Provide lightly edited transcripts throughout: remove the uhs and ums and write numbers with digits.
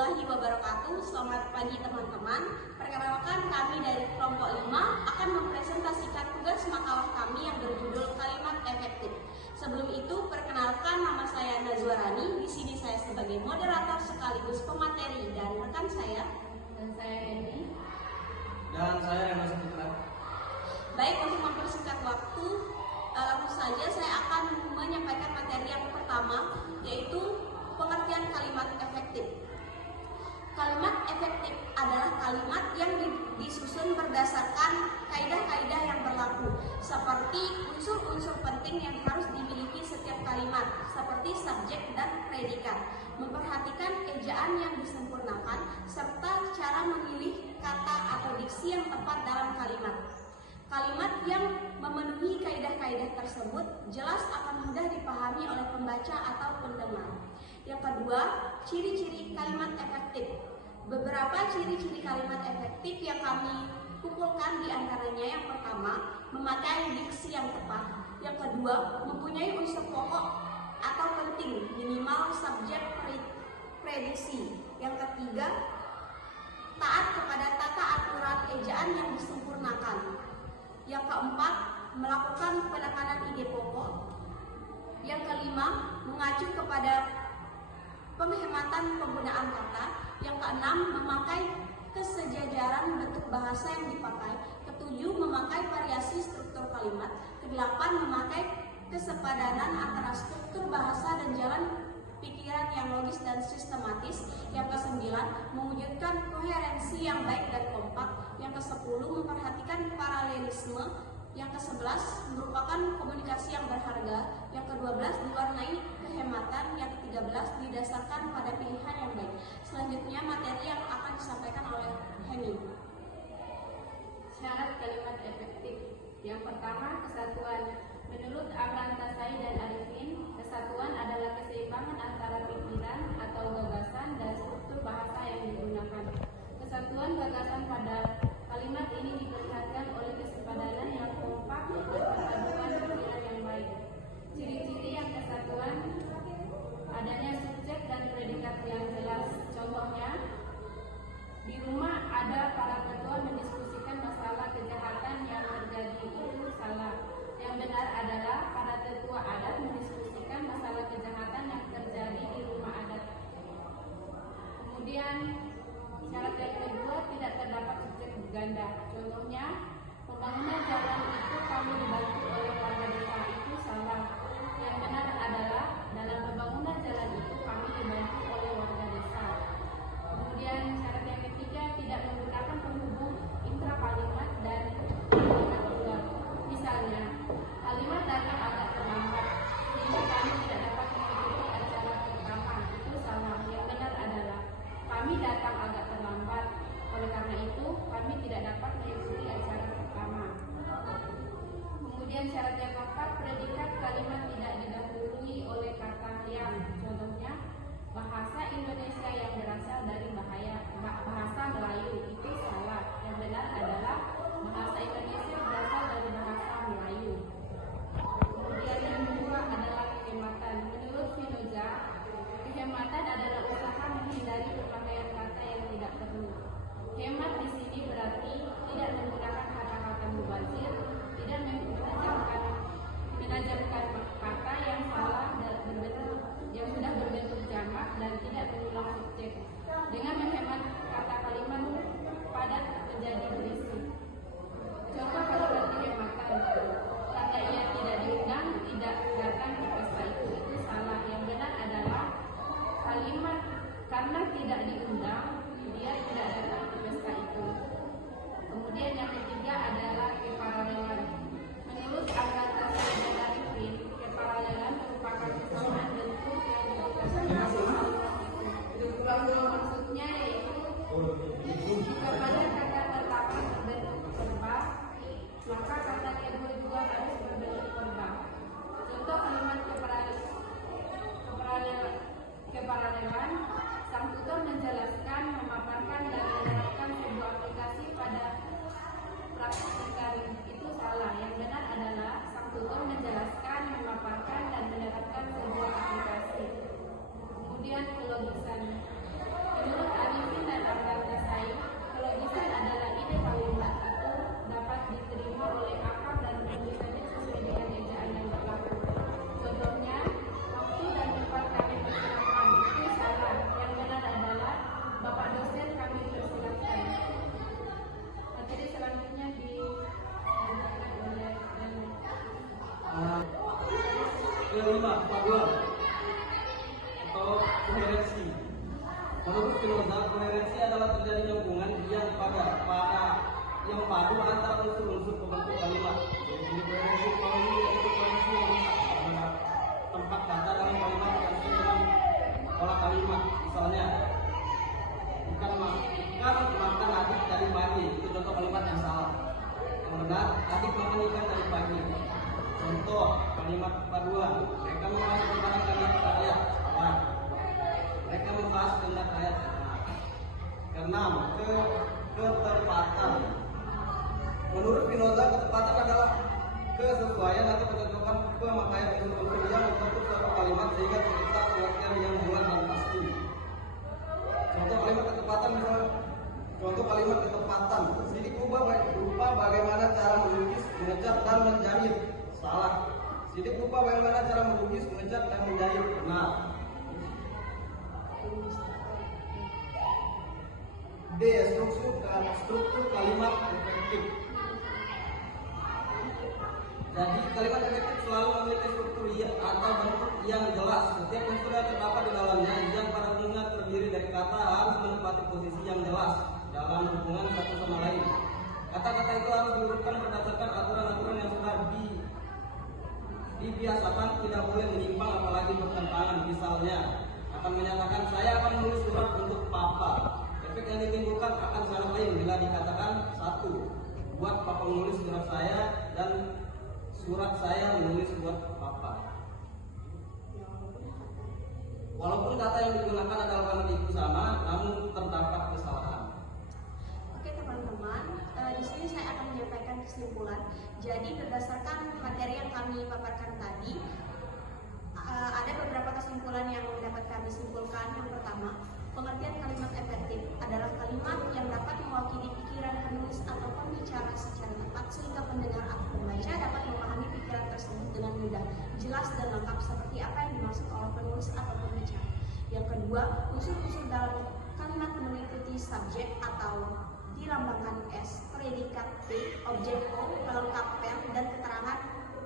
warahmatullahi wabarakatuh. Selamat pagi teman-teman. Perkenalkan, kami dari kelompok 5 akan mempresentasikan tugas makalah kami yang berjudul Kalimat Efektif. Sebelum itu, perkenalkan, nama saya Nazwarani. Di sini saya sebagai moderator sekaligus pemateri, dan rekan saya dan saya Hendy dan saya Reno Saputra. Baik, untuk mempersingkat waktu, langsung saja saya akan menyampaikan materi yang pertama, yaitu pengertian kalimat efektif. Kalimat efektif adalah kalimat yang disusun berdasarkan kaidah-kaidah yang berlaku, seperti unsur-unsur penting yang harus dimiliki setiap kalimat, seperti subjek dan predikat, memperhatikan ejaan yang disempurnakan, serta cara memilih kata atau diksi yang tepat dalam kalimat. Kalimat yang memenuhi kaidah-kaidah tersebut jelas akan mudah dipahami oleh pembaca atau pendengar. Yang kedua, ciri-ciri kalimat efektif. Beberapa ciri-ciri kalimat efektif yang kami kumpulkan diantaranya: yang pertama, memakai diksi yang tepat. Yang kedua, mempunyai unsur pokok atau penting, minimal subjek prediksi. Yang ketiga, taat kepada tata aturan ejaan yang disempurnakan. Yang keempat, melakukan penekanan ide pokok. Yang kelima, mengacu kepada penghematan penggunaan kata. Yang keenam, memakai kesejajaran bentuk bahasa yang dipakai. Ketujuh, memakai variasi struktur kalimat. Kedelapan, memakai kesepadanan antara struktur bahasa dan jalan pikiran yang logis dan sistematis. Yang kesembilan, mewujudkan koherensi yang baik dan kompak. Yang kesepuluh, memperhatikan paralelisme. Yang ke-11 merupakan komunikasi yang berharga. Yang ke-12 diwarnai kehematan. Yang ke-13 didasarkan pada pilihan yang baik. Selanjutnya materi yang akan disampaikan oleh Henny. Syarat kalimat efektif. Yang pertama, kesatuan. Menurut Amran Tasai dan Arifin, kesatuan adalah keseimbangan antara pikiran atau gagasan dan struktur bahasa yang digunakan. Kesatuan gagasan pada kalimat ini diperlihatkan oleh kesepadanan yang kompak dan perpaduan pikiran yang baik. Ciri-ciri yang kesatuan: adanya subjek dan predikat yang jelas. Contohnya, di rumah ada para ketua mendiskusikan masalah kejahatan yang terjadi, itu salah. Yang benar adalah para tetua adat mendiskusikan masalah kejahatan yang terjadi di rumah adat. Kemudian syarat yang kedua, tidak terdapat subjek ganda. Contohnya, pembangunan jalan itu kami dibantu oleh warga desa, itu salah. Yang benar adalah dalam pembangunan jalan itu kami dibantu oleh warga desa. Kemudian syarat yang ketiga, tidak menggunakan penghubung intra kalimat dan kalimat tunggal. Misalnya, kalimat datang agak terlambat sehingga kami tidak dapat mengikuti acara pertama, itu salah. Yang benar adalah kami datang agak terlambat, oleh karena itu kami tidak dapat mengikuti acara pertama. Kemudian syarat yang keempat, predikat kalimat tidak didahului oleh kata yang. Contohnya, bahasa Indonesia yang berasal dari bahasa Melayu, itu salah. Yang benar adalah bahasa Indonesia berasal dari bahasa Melayu. Kemudian yang kedua adalah kehematan. Menurut Spinoza, kehematan adalah usaha menghindari pemakaian kata yang tidak perlu. Hemat di sini berarti tidak menggunakan kata-kata mubazir, tidak menajamkan kata yang salah dan yang sudah berbentuk jamak, dan tidak mengulang subjek. Dengan menghemat kata kalimat padat menjadi berisi. Contoh kalimat kehematan: kata ia tidak diundang, tidak datang ke pesta itu salah. Yang benar adalah kalimat karena tidak diundang, dia tidak datang ke pesta itu. Kemudian yang ketiga adalah keparalelan. Menurut Amran Tasai dan Arifin, keparalelan merupakan kesamaan bentuk yang diberikan maksudnya yaitu jika pada kata pertama berbentuk verba, maka kata kedua juga harus berbentuk verba. Contoh kalimat keparalelan, sang tutor menjelaskan, memaparkan, dan menerapkan sebuah aplikasi pada praktik itu salah. Yang benar adalah sang kelima, kepaduan atau koherensi. Menurut Spinoza, koherensi adalah terjadinya hubungan yang yang padu antara unsur-unsur pembentuk kalimat. Jadi koherensi Pauli yaitu koherensi yang rusak terhadap tempat kata dalam kalimat yang sesuai dengan pola kalimat. Misalnya, ikan makan adik tadi pagi, itu contoh kalimat yang salah. Yang benar, adik makan ikan tadi pagi. Contoh kalimat kepaduan, mereka membahas tentang kalimat rakyat. Salah. Mereka membahas tentang ayat. Keenam, ketepatan. Menurut Spinoza, ketepatan adalah kesesuaian atau kecocokan pemakaian unsur-unsur yang membentuk suatu kalimat sehingga tercipta pengertian yang bulat dan pasti. Contoh kalimat ketepatan misalnya, contoh kalimat ketepatan. Sidik lupa bagaimana cara melukis, mengecat dan menjahit. Salah. Sidik lupa bagaimana cara melukis, mengecat dan menjahit. Benar. D. Struktur kalimat efektif. Jadi kalimat efektif selalu memiliki struktur atau bentuk yang jelas. Setiap unsur yang terdapat di dalamnya yang pada umumnya terdiri dari kata harus menempati posisi yang jelas dalam hubungan satu sama lain. Kata-kata itu harus diurutkan berdasarkan aturan-aturan yang sudah dibiasakan, tidak boleh menyimpang apalagi bertentangan. Misalnya akan menyatakan saya akan menulis surat untuk papa. Efek yang ditimbulkan akan sangat lain bila dikatakan satu, buat papa menulis surat saya dan surat saya menulis buat papa. Walaupun kata yang digunakan adalah kalimat itu sama, namun terdapat kesalahan. Oke teman-teman, di sini saya akan menyampaikan kesimpulan. Jadi berdasarkan materi yang kami paparkan tadi, ada beberapa kesimpulan yang dapat kami simpulkan. Yang pertama, pengertian kalimat efektif adalah kalimat yang dapat mewakili pikiran penulis atau pembicara secara tepat sehingga pendengar atau pembaca dapat memahami pikiran tersebut dengan mudah, jelas dan lengkap seperti apa yang dimaksud oleh penulis atau pembicara. Yang kedua, unsur-unsur dalam kalimat meliputi subjek atau dilambangkan S, predikat P, objek O, pelengkap verb, dan keterangan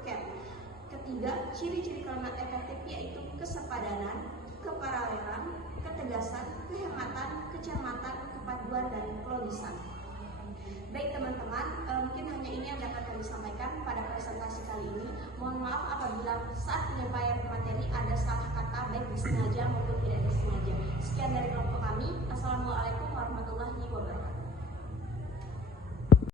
cat. Ketiga, ciri-ciri kalimat efektif yaitu kesepadanan, keparalelan, ketegasan, kehematan, kecermatan, kepaduan, dan kelolisan. Baik teman-teman, mungkin hanya ini yang dapat kami sampaikan pada presentasi kali ini. Mohon maaf apabila saat penyampaian materi ada salah kata baik disengaja maupun tidak disengaja. Sekian